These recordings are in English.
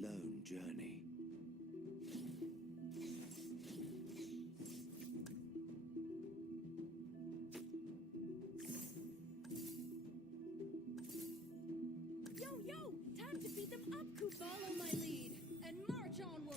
lone journey. Yo! Time to beat them up, Coop! Follow my lead and march onward!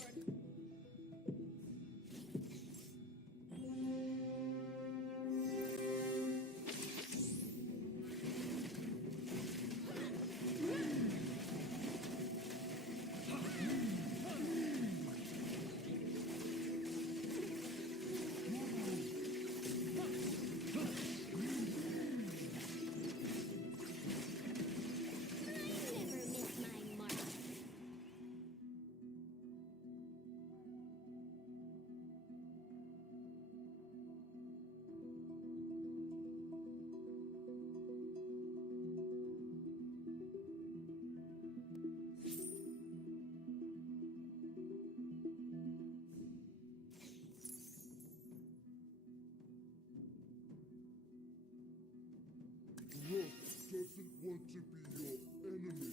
Never miss my mark. Rook doesn't want to be your enemy.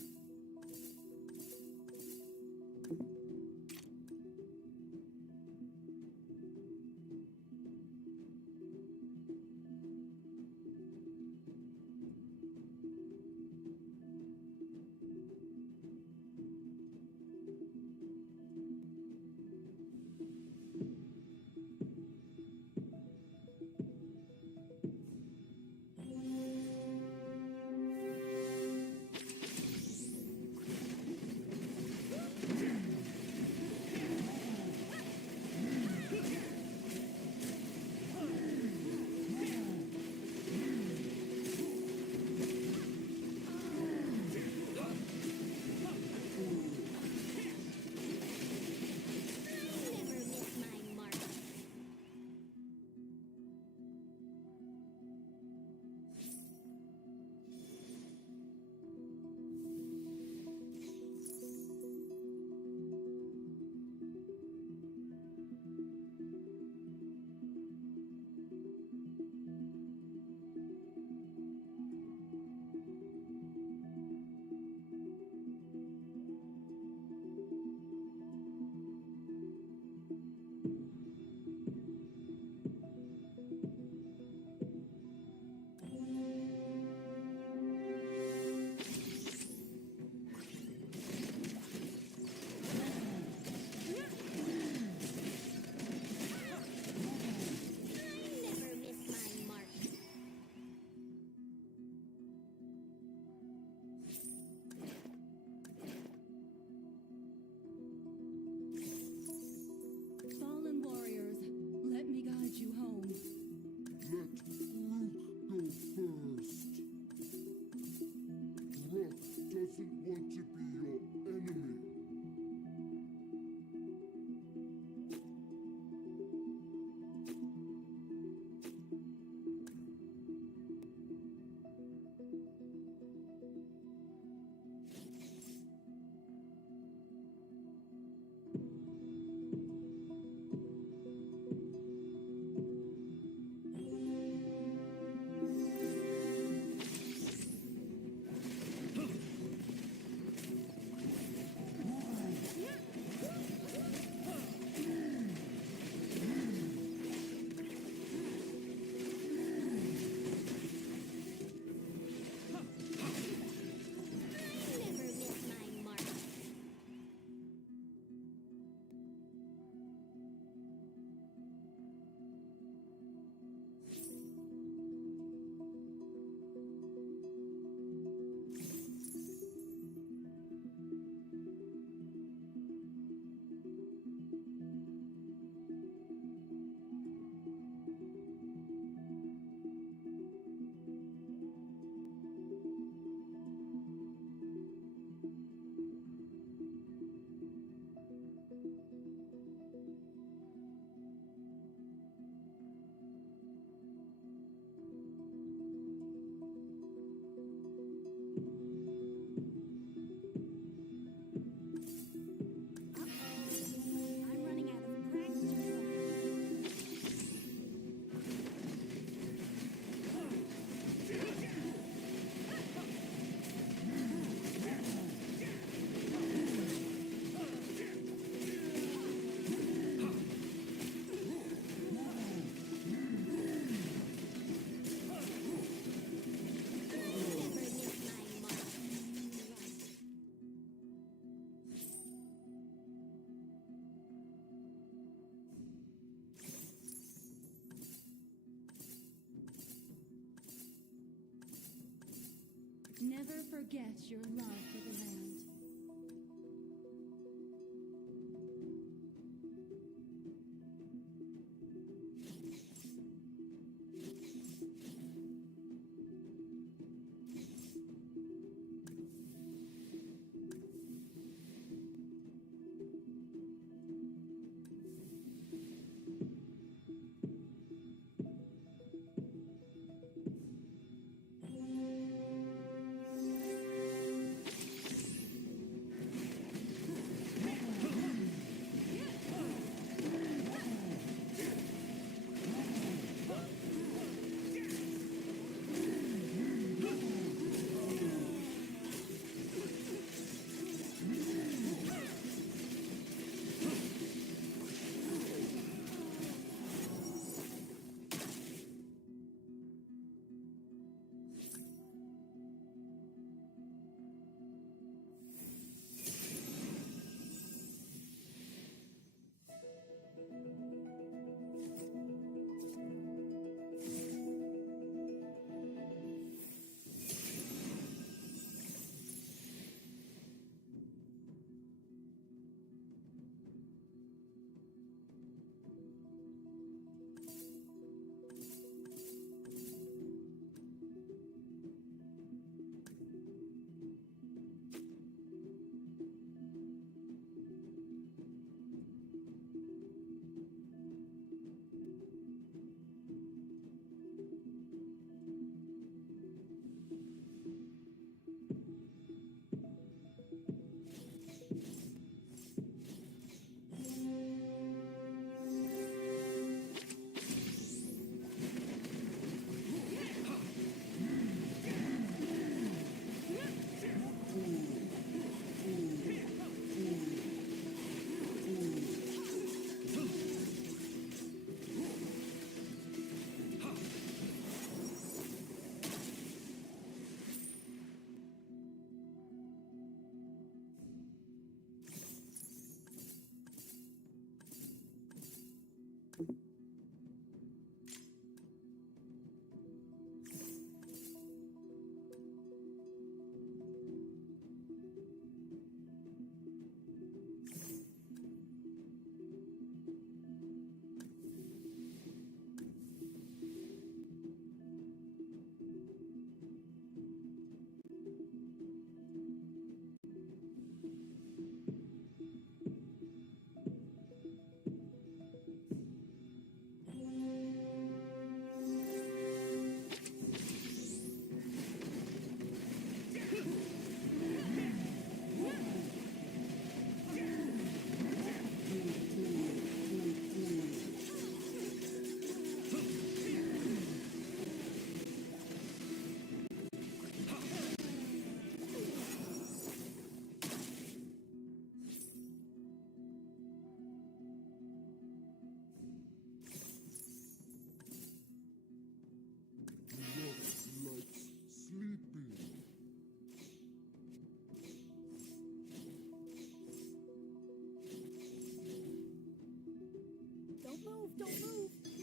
forget your love for the land.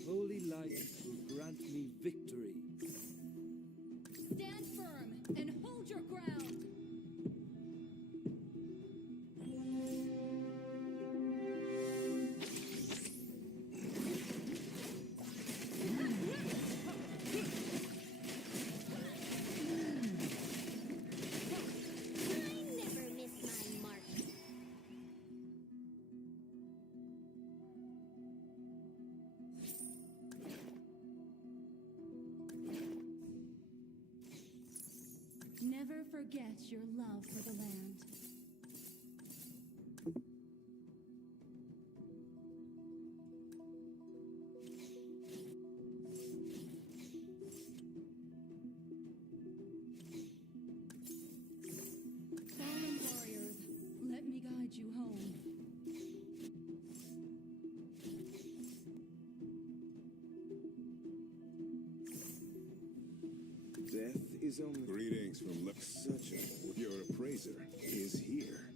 Holy light, grant me victory. Stand firm and hold your ground. I never miss my mark. Never forget your love for the land. Fallen warriors, let me guide you home. Death is only Greetings from such a... Your appraiser is here.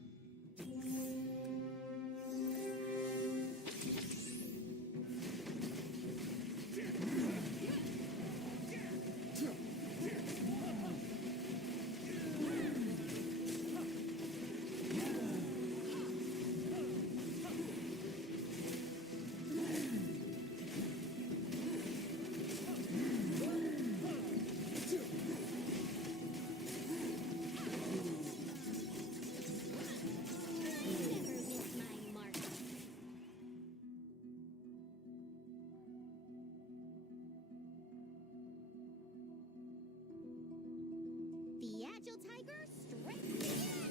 Satchel Tiger strikes again!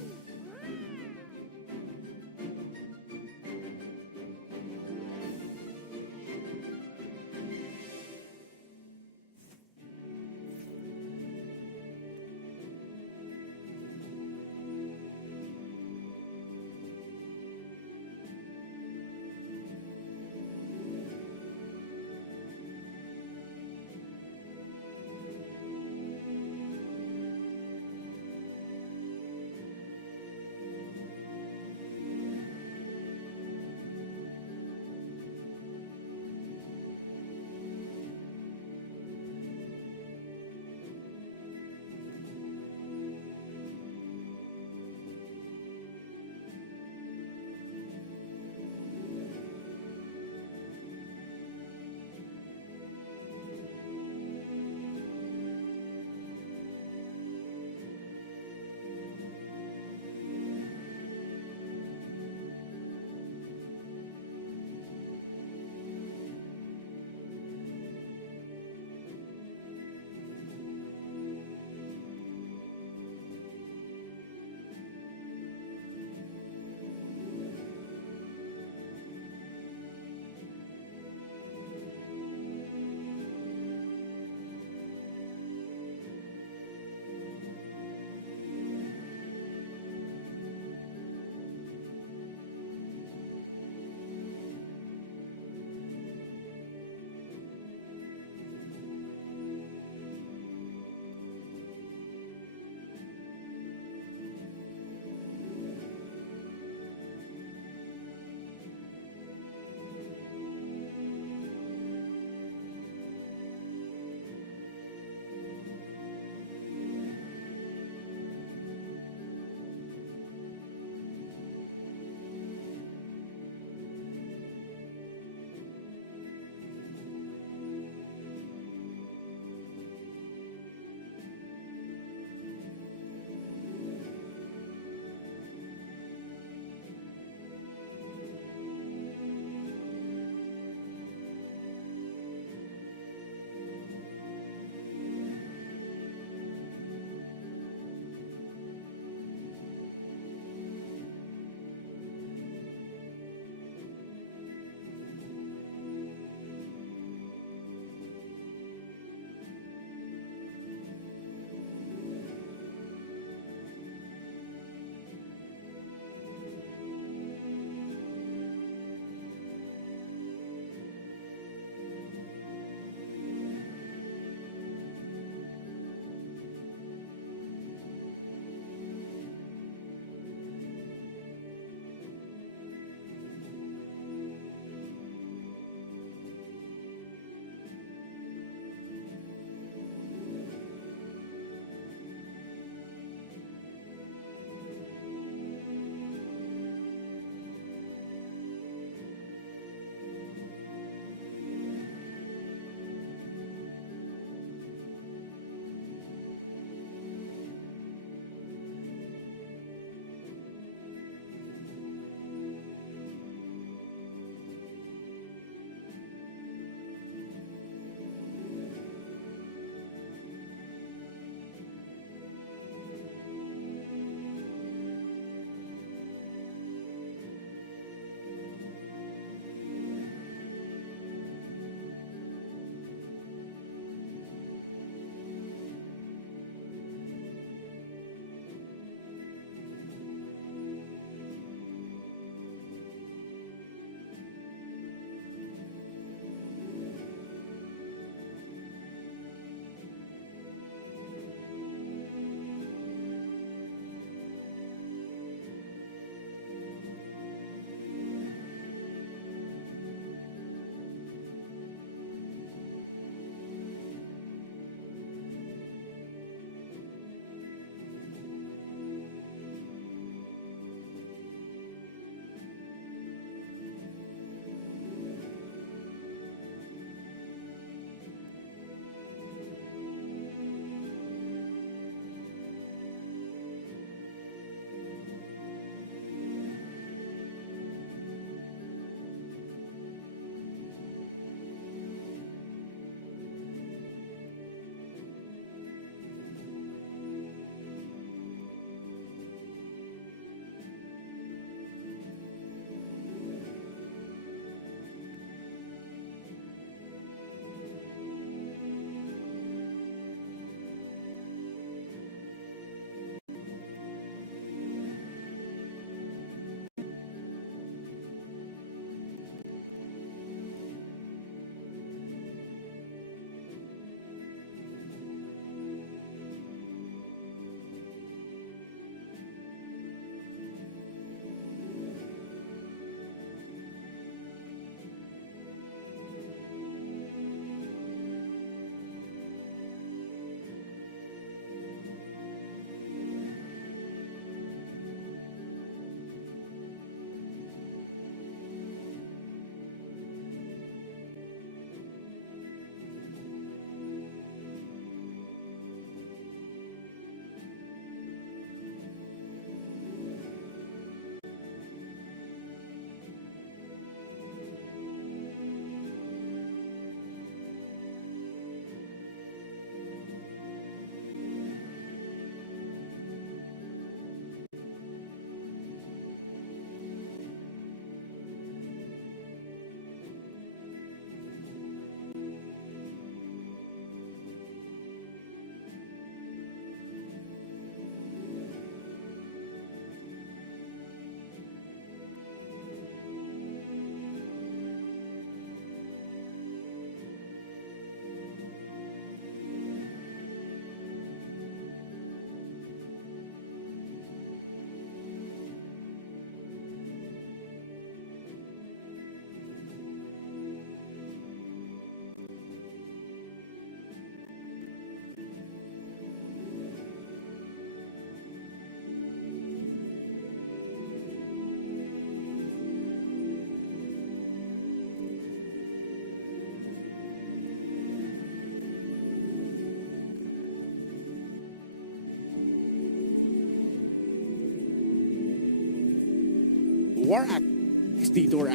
detour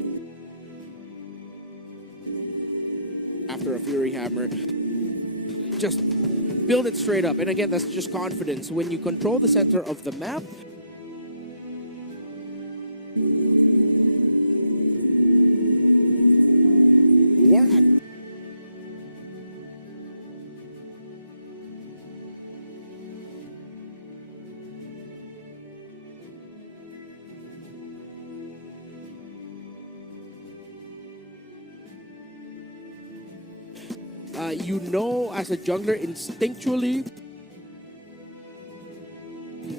after a Fury Hammer. Just build it straight up. And again, that's just confidence. When you control the center of the map, you know, as a jungler, instinctually,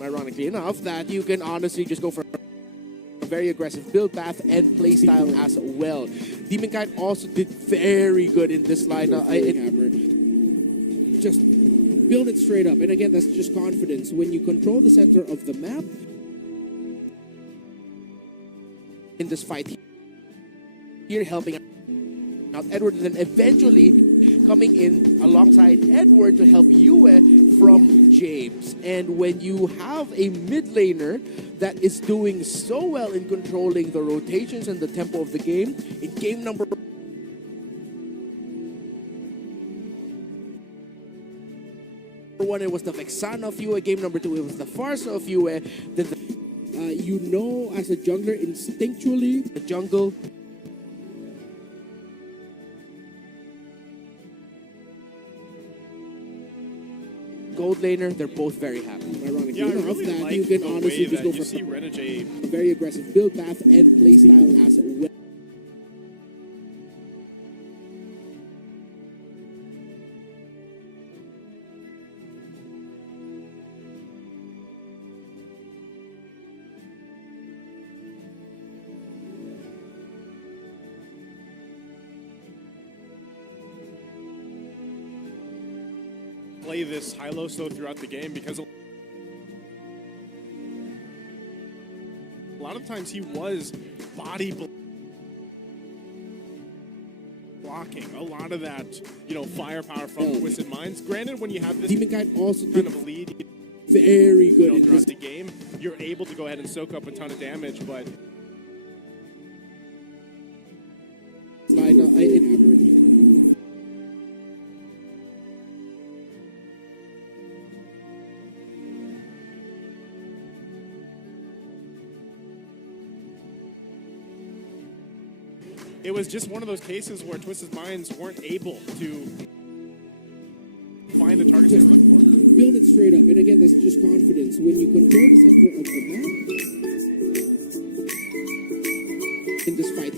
ironically enough, that you can honestly just go for a very aggressive build path and playstyle as well. Demonkite also did very good in this lineup. Just build it straight up. And again, that's just confidence. When you control the center of the map in this fight, you're helping out Edward, and then eventually coming in alongside Edward to help Yue from James. And when you have a mid laner that is doing so well in controlling the rotations and the tempo of the game, in game number one, it was the Vexana of Yue. Game number 2, it was the Farsa of Yue. You know, as a jungler, instinctually, the jungle gold laner, they're both very happy. Yeah, I really like you can the honestly way just that go you for see Renegade. a very aggressive build path and playstyle as well. Play this high-low slow throughout the game, because a lot of times he was body blocking a lot of that, firepower from Twisted Minds. Granted, when you have this Demonkite also kind of lead very good in throughout this the game, you're able to go ahead and soak up a ton of damage, but it was just one of those cases where Twisted Minds weren't able to find the targets they were looking for. build it straight up. And again, that's just confidence. When you control the center of the map in this fight,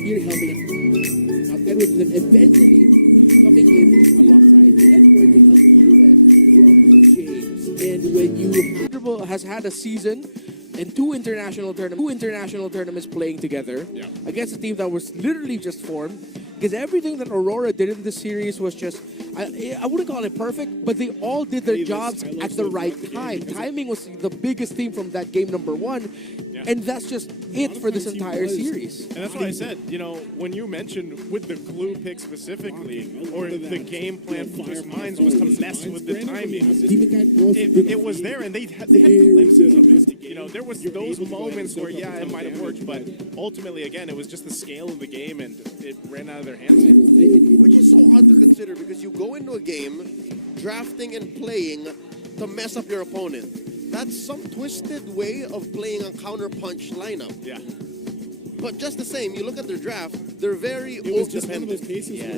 you're helping us out Edward, then eventually coming in alongside Edward from James. And when you has had a season and two international tournaments playing together against a team that was literally just formed, because everything that Aurora did in this series was just, I wouldn't call it perfect, but they all did their jobs at the right time. Timing was the biggest theme from that game number 1, and that's just it for this entire series. And that's why I said, when you mentioned with the glue pick specifically, or the game plan for Twisted Minds was to mess with the timing, it was there, and they had glimpses of it. There was those moments where, it might have worked, but ultimately, again, it was just the scale of the game, and it ran out of their hands. Which is so odd to consider, because you go into a game drafting and playing to mess up your opponent. That's some twisted way of playing a counter-punch lineup. Yeah. But just the same, you look at their draft, they're very ult-dependent.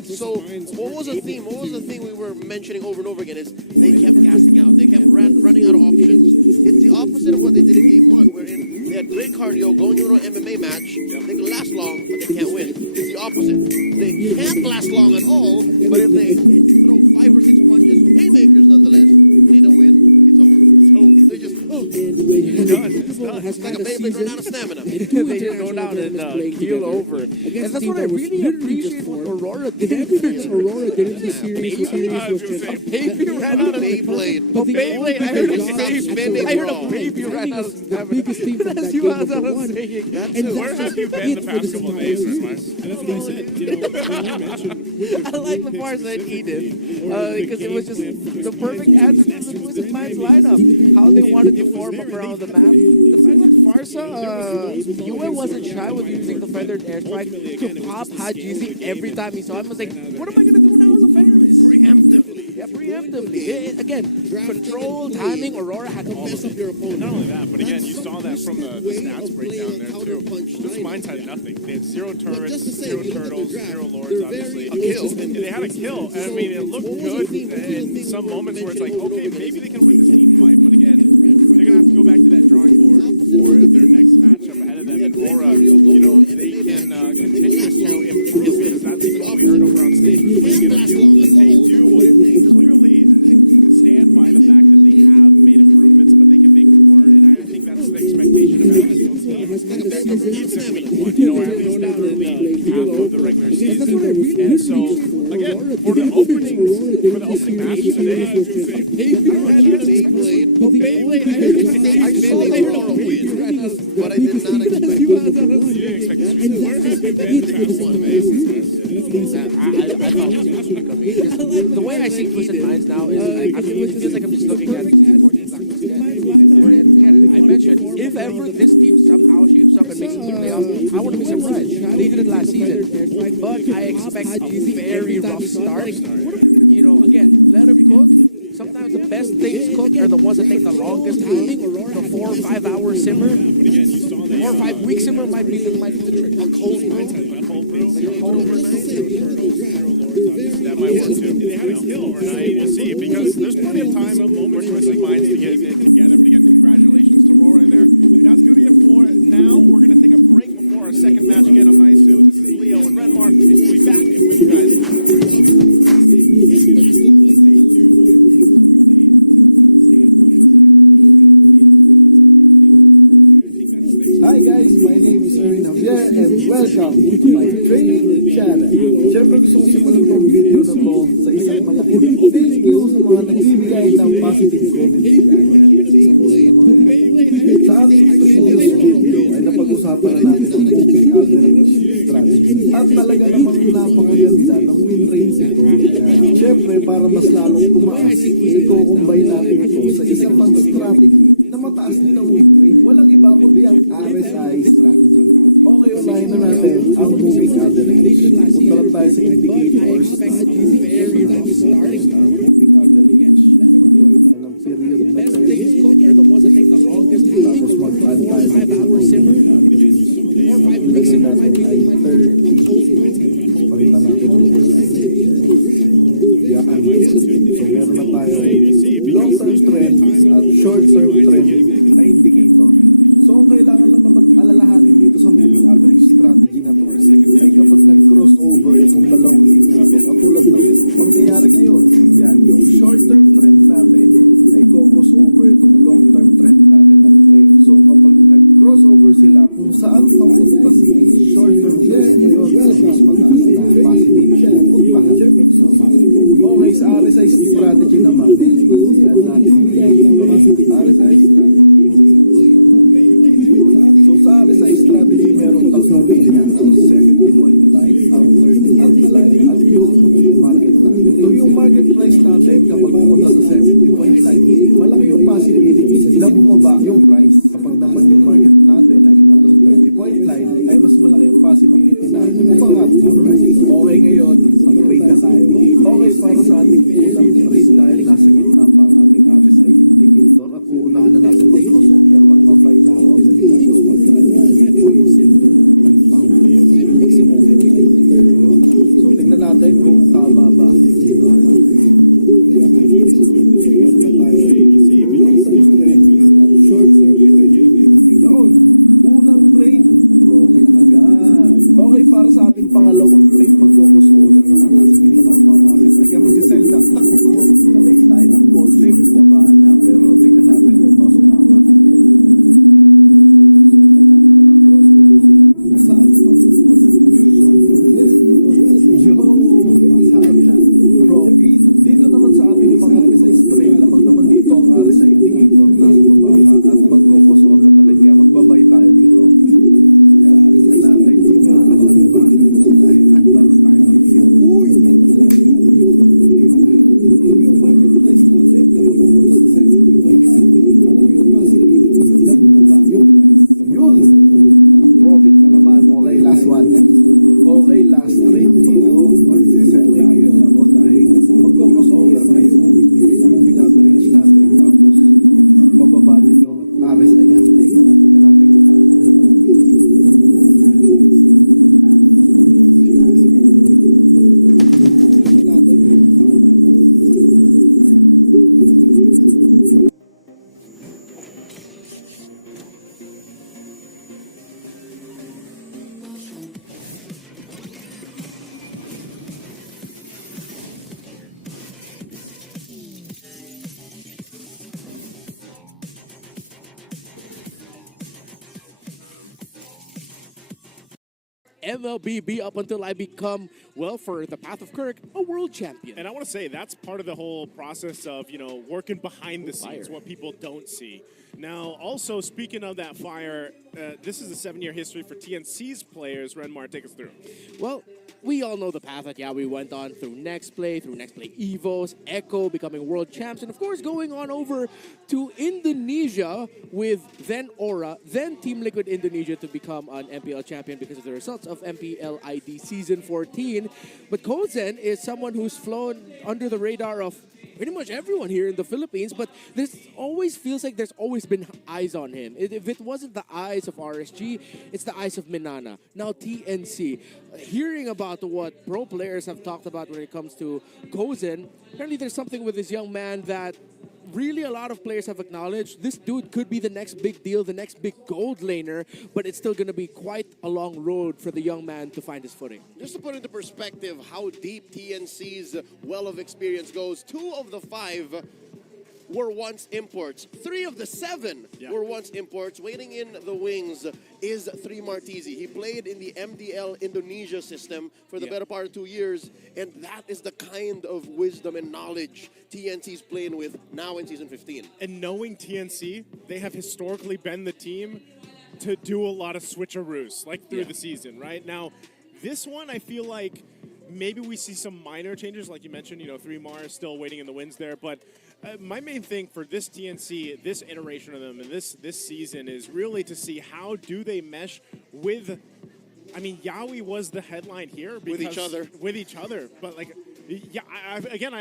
So what was the theme? What was the thing we were mentioning over and over again is they kept gassing out. They kept running out of options. It's the opposite of what they did in game 1, wherein they had great cardio going into an MMA match. They can last long, but they can't win. It's the opposite. They can't last long at all, but if they throw 5 or 6 punches, haymakers nonetheless, they don't win. It's over. They just, it's like a Beyblade run out of stamina. They just go down and keel over. And that's what I really appreciate what Aurora did. Aurora did in this series. Baby ran out of Beyblade. Beyblade. I heard a baby ran out of stamina. Biggest theme from That's that what I game number was 1. saying. Where have you been the past couple of days, Resmar? And that's what I said. I like the parts that he did, because it was just the perfect answer to the Twisted Minds lineup. How they wanted to form up around the map. The fact that Farsa Yue wasn't shy with using the feathered airstrike to pop Hajizi every time he saw him. I was like, what am I gonna do now as a Ferris? Preemptively. Yeah, preemptively. Again, control, timing, Aurora had all of it. Not only that, but again, you saw that from the stats breakdown there too. Those mines had nothing. They had 0 turrets, 0 turtles, 0 lords, obviously. A kill. They had a kill. I mean, it looked good in some moments where it's like, okay, maybe they can win this team fight, but again, they're gonna have to go back to that drawing board for their next matchup ahead of them. And Aurora, you know, they can continue to improve because that's what we heard over on stage. They do clearly stand by the fact that they have made improvements, but they can make more, and I think that's the expectation of every single team. It's in week 1, you know, or at least the early half of the regular season. And so, again, for the opening match today, But I did not expect you didn't expect this week. The way I see Twisted Minds now is like, I mean, it feels like I'm just looking at I mentioned, if ever this team somehow shapes up and makes it to the playoffs, I wouldn't be surprised. They did it last season. But I expect a very rough start. You know, again, let them cook. Sometimes the best things cooked are the ones that take the longest timing. The 4 or 5 hour simmer. 4 or 5 week simmer might be the trick. a cold brew. That might work too. They had a kill overnight. We'll see because there's plenty of time for Twisted Minds to get it together. But again, congratulations to Aurora in there. That's going to be it for now. We're going to take a break before our second match again on Nice 2. This is Leo and Renmar. We'll be back with you guys. MLB be up until I become, well, for the path of Kirk, a world champion. And I want to say that's part of the whole process of, working behind the scenes, Fire. what people don't see. Now, also, speaking of that fire, this is a 7-year history for TNC's players. Renmar, take us through. Well, we all know the path that Yawi went on through Next Play Evos, Echo becoming world champs, and of course going on over to Indonesia with then Aura, then Team Liquid Indonesia to become an MPL champion because of the results of MPL ID Season 14. But Kozen is someone who's flown under the radar of pretty much everyone here in the Philippines, but this always feels like there's always been eyes on him. If it wasn't the eyes of RSG, it's the eyes of Minana. Now TNC. Hearing about what pro players have talked about when it comes to Gozen, apparently there's something with this young man that really a lot of players have acknowledged. This dude could be the next big deal, the next big gold laner, but it's still going to be quite a long road for the young man to find his footing. Just to put into perspective how deep TNC's well of experience goes, 2 of the 5 were once imports. 3 of the 7 were once imports. Waiting in the wings is 3 Martizi. He played in the MDL Indonesia system for the better part of 2 years, and that is the kind of wisdom and knowledge TNC's playing with now in Season 15. And knowing TNC, they have historically been the team to do a lot of switcheroos, like through the season, right? Now, this one, I feel like maybe we see some minor changes, like you mentioned, 3 Mars still waiting in the wings there, but my main thing for this TNC, this iteration of them, and this season is really to see how do they mesh with. I mean, Yawi was the headline here With each other. With each other, but I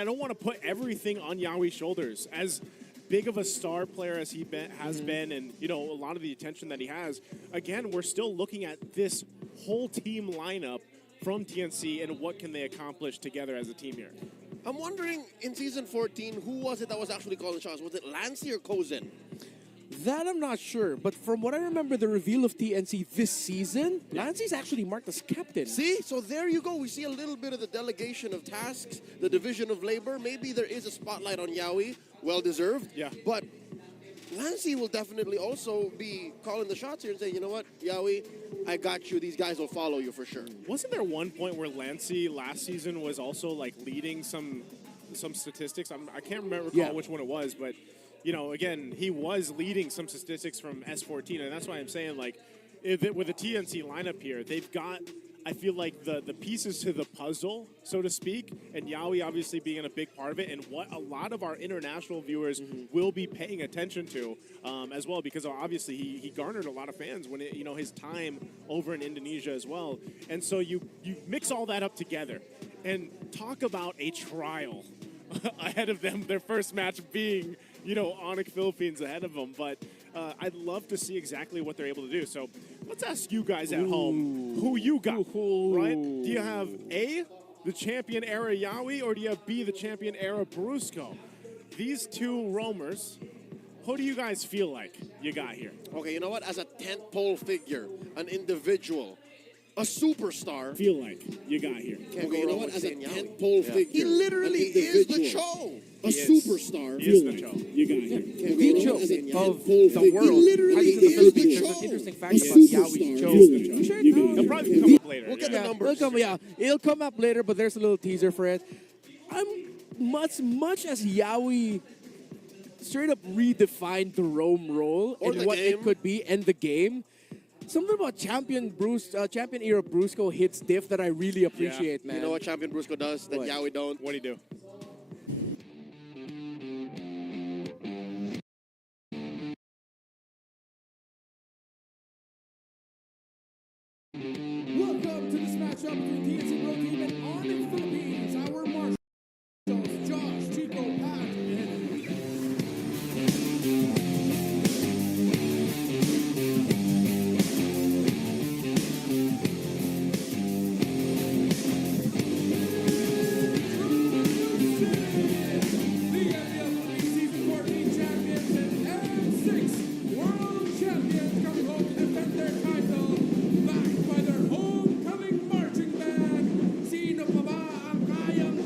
don't want to put everything on Yawi's shoulders. As big of a star player as he has been, and a lot of the attention that he has. Again, we're still looking at this whole team lineup from TNC and what can they accomplish together as a team here. I'm wondering, in Season 14, who was it that was actually calling shots? Was it Lancey or Kozen? That I'm not sure, but from what I remember, the reveal of TNC this season, Lancey's actually marked as captain. See? So there you go. We see a little bit of the delegation of tasks, the division of labor. Maybe there is a spotlight on Yawi. Well-deserved. Yeah. But Lancey will definitely also be calling the shots here and saying, you know what, Yawi, I got you. These guys will follow you for sure. Wasn't there one point where Lancey last season was also leading some statistics? I can't recall which one it was, but again, he was leading some statistics from S14, and that's why I'm saying with the TNC lineup here, they've got, I feel like the pieces to the puzzle, so to speak, and Yawi obviously being a big part of it, and what a lot of our international viewers will be paying attention to as well, because obviously he garnered a lot of fans when his time over in Indonesia as well, and so you mix all that up together and talk about a trial ahead of them, their first match being Onyx Philippines ahead of them, but I'd love to see exactly what they're able to do. So let's ask you guys at home who you got, right? Do you have A, the champion era Yawi, or do you have B, the champion era Brusco? These 2 roamers, who do you guys feel like you got here? Okay, you know what? As a tentpole figure, an individual, a superstar. Feel like you got here. Can't Okay, go you know wrong what? with As a saying Yawi. tentpole figure, He literally an is the individual, show. a He is. superstar. He is Feel the like show. you got here. Can't The go show wrong with saying of Yawi. the world. He literally Coming to the is the Philippines. There's show. an interesting A fact about superstar. Yawi's show. Feel like We should you know. got It'll here. probably come up later. We'll get yeah. the numbers. It'll come up later, but there's a little teaser for it. I'm much as Yawi straight up redefined the roam role Or and the what game. it could be and the game. Something about champion era Brusco hits diff that I really appreciate, man. You know what Champion Brusco does that What? Yawi don't? What do you do? Welcome to this matchup between TNC Pro Team and Onyx Philippines. Our marshals, Josh, Chico, Pat, and the MPL Season 14 champions and M6 world champions coming home to defend their title, backed by their homecoming marching band. Sino pa ba ang kayang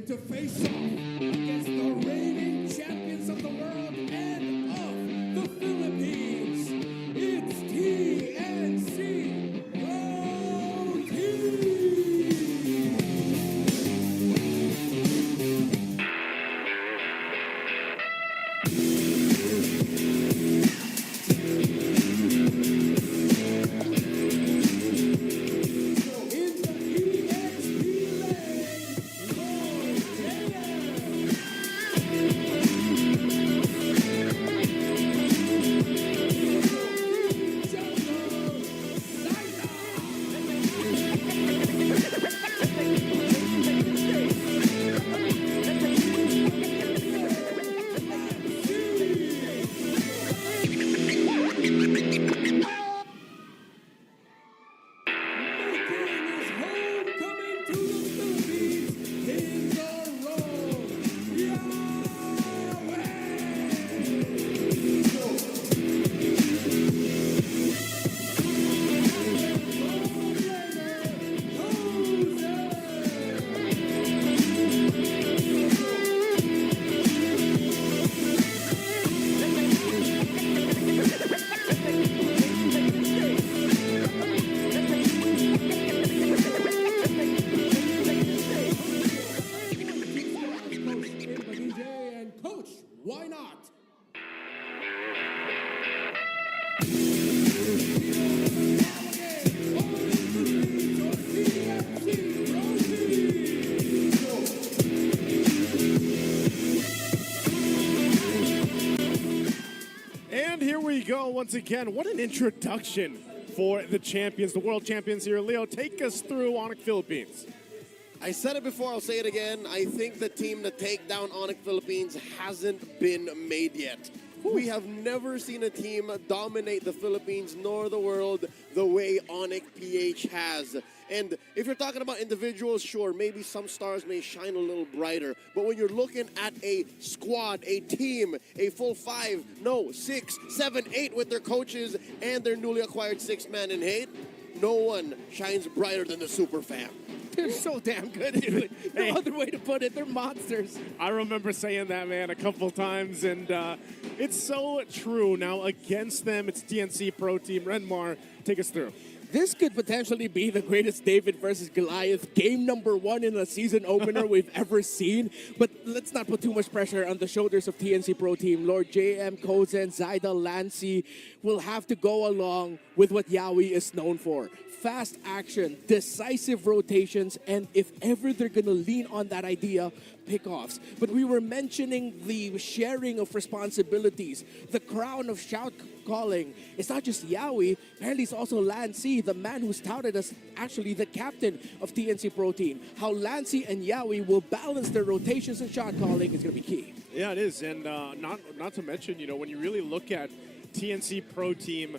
and to face off against the reigning champions of the world and of the Philippines. It's TNC Road Team! In the EXP lane, Lord JM. Jungle making his homecoming to the Philippines in the road, and Coach, why not? And here we go once again. What an introduction for the champions, the world champions here. Leo, take us through Onyx Philippines. I said it before, I'll say it again. I think the team to take down Onyx Philippines hasn't been made yet. We have never seen a team dominate the Philippines nor the world the way Onyx PH has. And if you're talking about individuals, sure, maybe some stars may shine a little brighter. But when you're looking at a squad, a team, a full 5, no, 6, 7, 8 with their coaches and their newly acquired six-man in hate, no one shines brighter than the Super Fam. They're so damn good, dude. No Hey. other way to put it. They're monsters. I remember saying that, man, a couple times, and it's so true. Now, against them, it's TNC Pro Team. Renmar, take us through. This could potentially be the greatest David versus Goliath game number 1 in a season opener we've ever seen. But let's not put too much pressure on the shoulders of TNC Pro Team. Lord JM, Kozen, Zaida, Lancy will have to go along with what Yaoi is known for. Fast action, decisive rotations, and if ever they're gonna lean on that idea, pickoffs. But we were mentioning the sharing of responsibilities, the crown of shout calling. It's not just Yaoi, apparently it's also Lancy, the man who's touted as actually the captain of TNC Pro Team. How Lancy and Yaoi will balance their rotations and shot calling is gonna be key. Yeah, it is, and not to mention, you know, when you really look at TNC Pro Team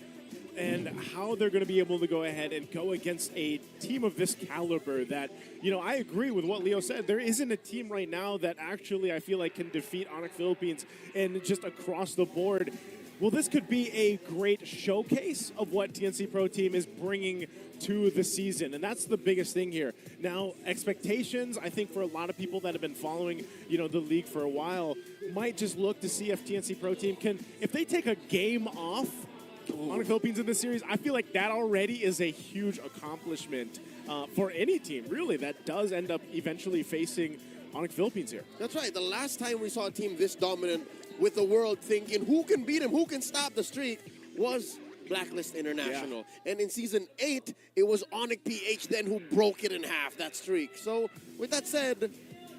and how they're going to be able to go ahead and go against a team of this caliber that, you know, I agree with what Leo said. There isn't a team right now that actually I feel like can defeat Onyx Philippines and just across the board. Well, this could be a great showcase of what TNC Pro Team is bringing to the season, and that's the biggest thing here. Now, expectations, I think for a lot of people that have been following, you know, the league for a while, might just look to see if TNC Pro Team can, if they take a game off Onyx Philippines in this series, I feel like that already is a huge accomplishment for any team, really, that does end up eventually facing Onyx Philippines here. That's right. The last time we saw a team this dominant with the world thinking who can beat him, who can stop the streak, was Blacklist International. And in Season 8, it was Onyx PH then who broke it in half, that streak. So with that said,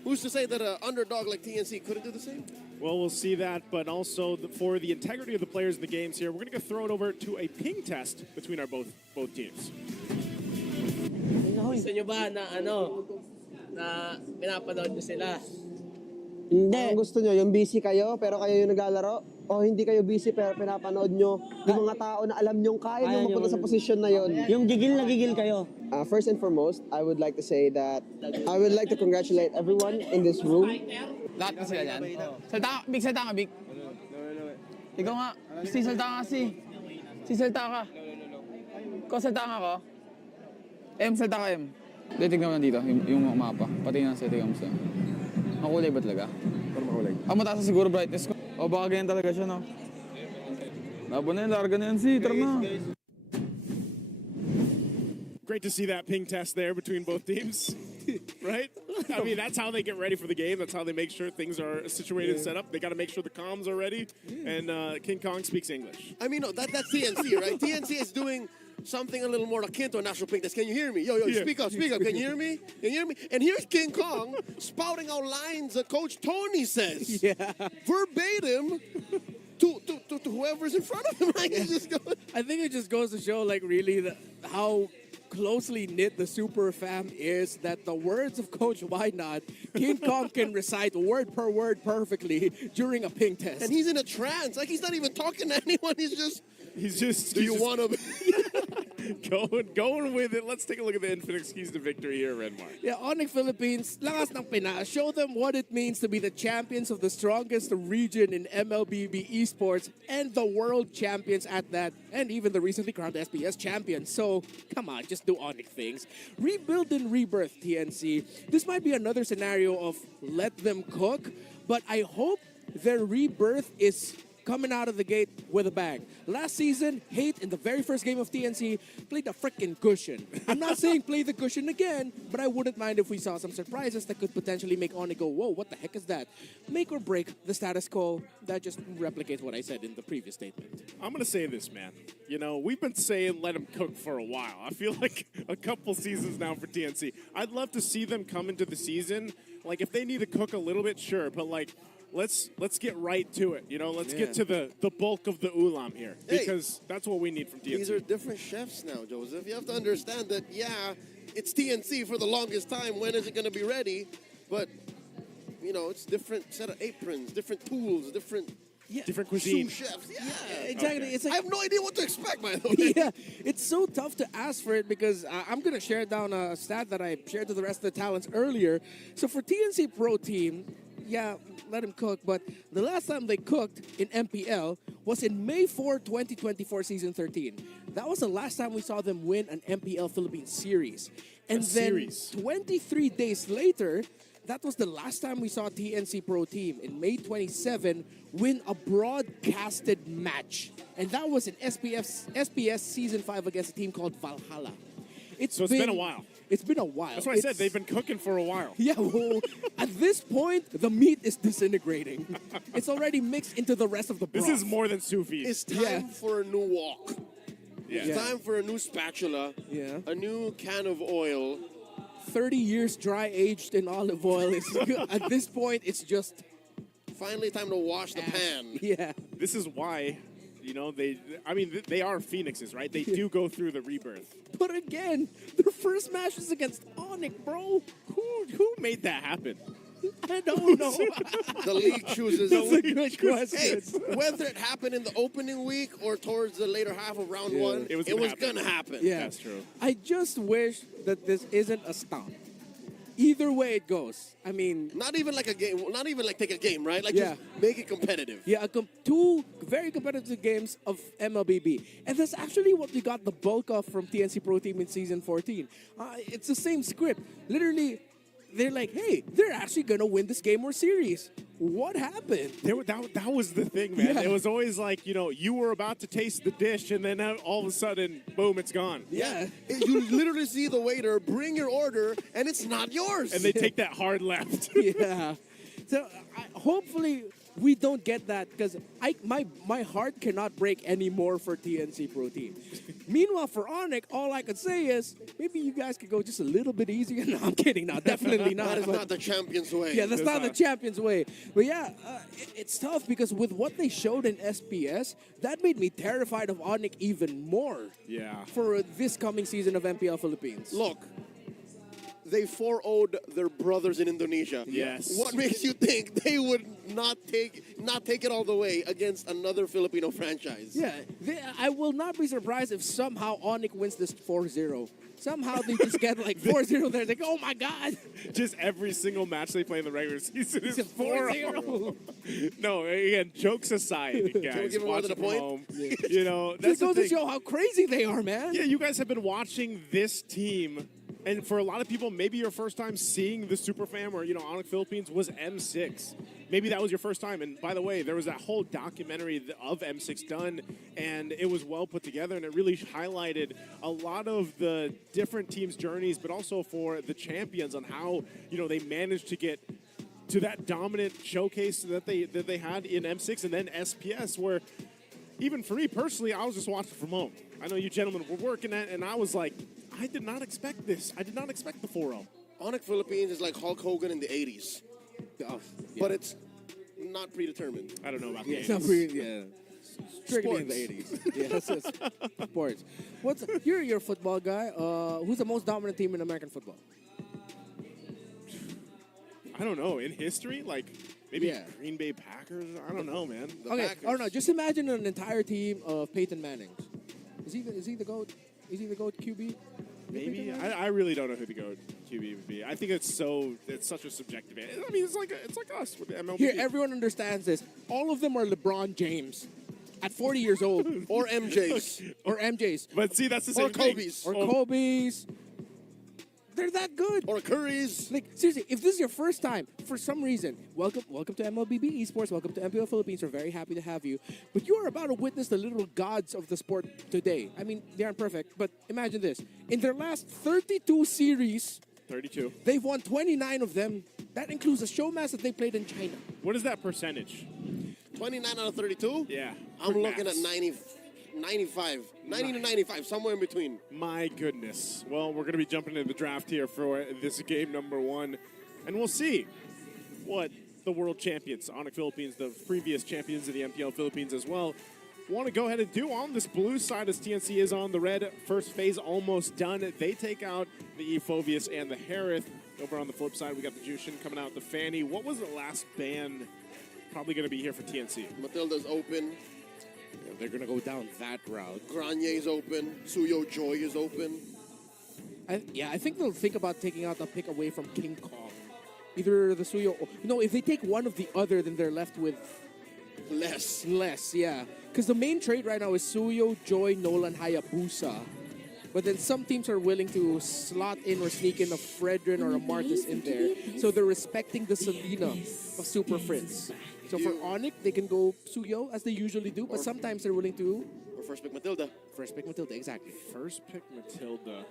who's to say that an underdog like TNC couldn't do the same? Well, we'll see that, but also for the integrity of the players in the games here, we're going to throw it over to a ping test between our both teams. Gusto nyo ba na na pinapanood nyo sila? Hindi. Ang gusto nyo, yung busy kayo pero kayo yung naglalaro? O hindi kayo busy pero pinapanood nyo yung mga tao na alam nyong kaya nyo mapunta sa posisyon na yon? Yung gigil na gigil kayo. First and foremost, I would like to say that I would like to congratulate everyone in this room. Lahat na sila dyan. Salta ka, Big. Ikaw nga. Salta ka kasi. Salta ka. Ikaw salta ka ako. Salta ka, M. Tignan mo dito, yung mapa. Pati na sa tignan mo sa. Ang kulay ba talaga? Ano makulay? Mataas na siguro brightness ko. O baka ganyan talaga siya, no? Labo na yun, larga na yan, tara na. Great to see that ping test there between both teams, right? I mean, that's how they get ready for the game. That's how they make sure things are situated and set up. They got to make sure the comms are ready, and King Kong speaks English. I mean, no, that's TNC, right? TNC is doing something a little more akin to a national ping test. Can you hear me? Yo, Yeah. speak up. Can you hear me? Can you hear me? And here's King Kong spouting out lines that Coach Tony says. Verbatim to whoever's in front of him. Like, it's just going. I think it just goes to show, like, really how closely knit the super fam is, that the words of Coach Wynot, King Kong can recite word per word perfectly during a ping test. And he's in a trance. Like, he's not even talking to anyone. He's just. Do you want to? Going with it. Let's take a look at the Infinix keys to victory here, Redmar. Yeah, Onyx Philippines, lakas ng Pinas. Show them what it means to be the champions of the strongest region in MLBB esports and the world champions at that, and even the recently crowned SBS champions. So, come on, just do Onyx things. Rebuild and rebirth, TNC. This might be another scenario of let them cook, but I hope their rebirth is coming out of the gate with a bang. Last season, Hate in the very first game of TNC played a frickin' cushion. I'm not saying play the cushion again, but I wouldn't mind if we saw some surprises that could potentially make Oni go, whoa, what the heck is that? Make or break the status quo. That just replicates what I said in the previous statement. I'm going to say this, man. You know, we've been saying let them cook for a while. I feel like a couple seasons now for TNC. I'd love to see them come into the season. Like, if they need to cook a little bit, sure, but like, let's get right to it. You know, let's get to the bulk of the ulam here, because that's what we need from TNC. These are different chefs now, Joseph. You have to understand that, yeah, it's TNC for the longest time. When is it going to be ready? But, you know, it's different set of aprons, different tools, different cuisine. sous chefs. Yeah, exactly. Okay. It's like, I have no idea what to expect, by the way. Yeah, it's so tough to ask for it because I'm going to share down a stat that I shared to the rest of the talents earlier. So for TNC Pro Team, yeah, let them cook, but the last time they cooked in MPL was in May 4, 2024, Season 13. That was the last time we saw them win an MPL Philippines series. And then 23 days later, that was the last time we saw TNC Pro Team in May 27 win a broadcasted match. And that was in SBS Season 5 against a team called Valhalla. It's been a while. It's been a while. That's why I said they've been cooking for a while. Yeah, well, at this point, the meat is disintegrating. It's already mixed into the rest of the broth. This is more than sous vide. It's time for a new wok. Yeah. It's time for a new spatula. Yeah. A new can of oil. 30 years dry aged in olive oil. At this point, it's just finally time to wash the pan. Yeah. This is why, you know, they are phoenixes, right? They do go through the rebirth. But again, their first match is against Onyx, bro. Who made that happen? I don't know. The league chooses. That's a good question. Hey, whether it happened in the opening week or towards the later half of round one, it was going to happen. Yeah, that's true. I just wish that this isn't a stomp. Either way it goes. I mean, not even like a game. Not even like take a game, right? Like Yeah. just make it competitive. yeah, two very competitive games of MLBB. And that's actually what we got the bulk of from TNC Pro Team in Season 14. It's the same script. Literally, they're like, hey, they're actually going to win this game or series. What happened? That was the thing, man. Yeah. It was always like, you know, you were about to taste the dish, and then all of a sudden, boom, it's gone. Yeah. You literally see the waiter bring your order, and it's not yours. And they take that hard left. Yeah. So hopefully we don't get that because my heart cannot break anymore for TNC Pro Team. Meanwhile, for Onyx, all I could say is maybe you guys could go just a little bit easier. No, I'm kidding. No, definitely not. That is not the champion's way. Yeah, that's not the champion's way. But yeah, it's tough because with what they showed in SPS, that made me terrified of Onyx even more. Yeah. For this coming season of MPL Philippines. Look, they 4-0'd their brothers in Indonesia. Yes. What makes you think they would not take it all the way against another Filipino franchise? Yeah, I will not be surprised if somehow Onyx wins this 4-0. Somehow they just get like 4-0 there. Like, oh my God. Just every single match they play in the regular season is 4-0. No, again, jokes aside, guys. give them Watch another it from point? home. You know, that's Just goes the to thing. show how crazy they are, man. Yeah, you guys have been watching this team And for a lot of people, maybe your first time seeing the Superfam or, Onyx Philippines was M6. Maybe that was your first time. And by the way, there was that whole documentary of M6 done, and it was well put together, and it really highlighted a lot of the different teams' journeys, but also for the champions on how, they managed to get to that dominant showcase that they had in M6 and then SPS, where even for me personally, I was just watching from home. I know you gentlemen were working at, and I was like, I did not expect this. I did not expect the 4-0. Onyx Philippines is like Hulk Hogan in the 80s. But it's not predetermined. I don't know about It's the not 80s. really, strictly in the 80s. Yes, it's sports. You're a football guy. Who's the most dominant team in American football? I don't know. In history, like maybe Yeah. Green Bay Packers. I don't know, man. Okay, I don't know. Just imagine an entire team of Peyton Mannings. Is he the GOAT? Is he the GOAT QB? Maybe I really don't know who the GOAT QB would be. I think it's such a subjective. I mean, it's like us with the MLB. Here, everyone understands this. All of them are LeBron James at 40 years old, Or MJ's. or MJ's, But see, that's the Or same thing. Kobe's. or Kobe's. They're that good. Or Curry's. Like, seriously, if this is your first time, for some reason, welcome to MLBB Esports, welcome to MPL Philippines. We're very happy to have you. But you are about to witness the literal gods of the sport today. I mean, they aren't perfect, but imagine this. In their last 32 series, 32. they've won 29 of them. That includes a show match that they played in China. What is that percentage? 29 out of 32? Yeah. I'm for looking max. at 95. 90 to 95, somewhere in between. My goodness. Well, we're going to be jumping into the draft here for this game number 1. And we'll see what the world champions, Onyx Philippines, the previous champions of the MPL Philippines as well, want to go ahead and do on this blue side as TNC is on the red. First phase almost done. They take out the Euphobius and the Harith. Over on the flip side, we got the Jushin coming out, the Fanny. What was the last band probably going to be here for TNC? Matilda's open. Yeah, they're going to go down that route. Granye's open. Suyo Joy is open. I think they'll think about taking out the pick away from King Kong. Either the Suyo, or, if they take one of the other, then they're left with Less. yeah. Because the main trade right now is Suyo, Joy, Nolan, Hayabusa. But then some teams are willing to slot in or sneak in a Fredrin or a Martis in there. So they're respecting the Selena of Super Fritz. So for Onyx, they can go Suyo, as they usually do, but sometimes they're willing to... Or first pick Matilda. First pick Matilda, exactly. First pick Matilda.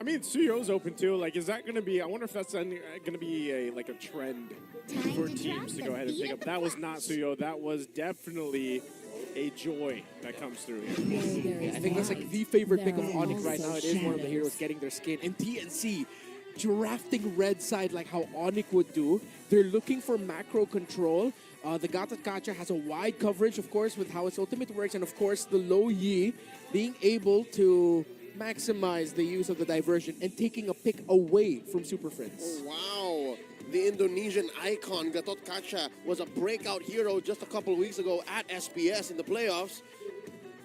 I mean, Suyo's open too. Like, is that going to be? I wonder if that's going to be a trend for teams to go ahead and pick up. That was not Suyo. That was definitely a Joy that comes through here. I think that's like the favorite pick of Onyx right now. It is one of the heroes getting their skin. And TNC drafting red side like how Onyx would do. They're looking for macro control. The Gatot Kacha has a wide coverage, of course, with how its ultimate works. And of course, the low Yi being able to maximize the use of the diversion and taking a pick away from Super Friends. Oh, wow. The Indonesian icon, Gatot Kaca, was a breakout hero just a couple of weeks ago at SPS in the playoffs.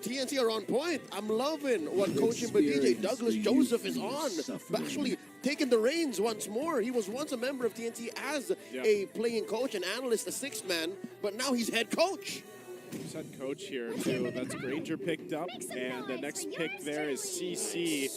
TNC are on point. I'm loving what coaching by DJ Douglas Joseph is on. But actually taking the reins once more. He was once a member of TNC as a playing coach and analyst, a sixth man, but now he's head coach. He's head coach here too. That's Granger picked up, and the next pick there is CC.